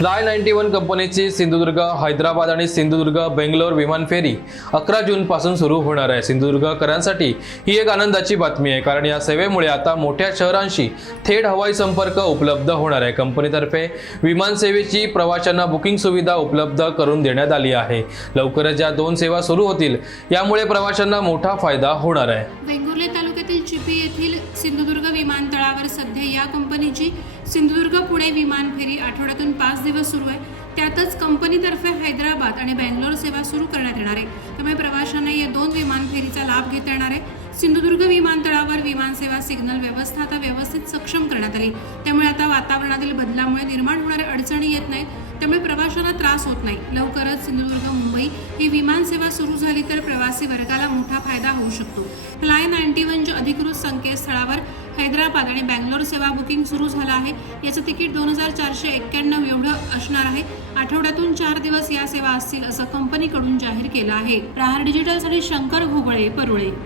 Fly ninety one कंपनीची सिंधुदुर्ग हैदराबाद आणि सिंधुदुर्ग बेंगलोर विमान फेरी अकरा जूनपासून सुरू होणार आहे. सिंधुदुर्गकरांसाठी ही एक आनंदाची बातमी आहे कारण या सेवेमुळे आता मोठ्या शहरांशी थेट हवाई संपर्क उपलब्ध होणार आहे. कंपनीतर्फे विमान सेवेची प्रवाशांना बुकिंग सुविधा उपलब्ध करून देण्यात आली आहे. लवकरच या दोन सेवा सुरू होतील यामुळे प्रवाशांना मोठा फायदा होणार आहे. तालुक्यातील चिपी येथील सिंधुदुर्ग विमानतळावर सध्या या कंपनीची सिंधुदुर्ग पुणे विमान फेरी आठवड्यातून पाच दिवस सुरू आहे. त्यातच कंपनीतर्फे हैदराबाद आणि बँगलोर सेवा सुरू करण्यात येणार आहे. त्यामुळे प्रवाशांना या दोन विमान फेरीचा लाभ घेता येणार आहे. सिंधुदुर्ग विमानतळावर विमानसेवा सिग्नल व्यवस्था आता व्यवस्थित सक्षम करण्यात आली. त्यामुळे आता वातावरणातील बदलामुळे निर्माण होणाऱ्या अडचणी येत नाहीत. त्यामुळे प्रवाशांना त्रास होत नाही. लवकरच सिंधुदुर्ग मुंबई विमानसेवा सुरू झाली तर प्रवासी वर्गाला मोठा फायदा होऊ शकतो. फ्लाय नाईन्टी वनच्या अधिकृत संकेतस्थळावर हैदराबाद आणि बँगलोर सेवा बुकिंग सुरू झालं आहे. याचं तिकीट दोन हजार चारशे एक्क्याण्णव एवढं असणार आहे. आठवड्यातून चार दिवस या सेवा असतील असं कंपनीकडून जाहीर केलं आहे. प्रहार डिजिटलसाठी शंकर घोबळे परुळे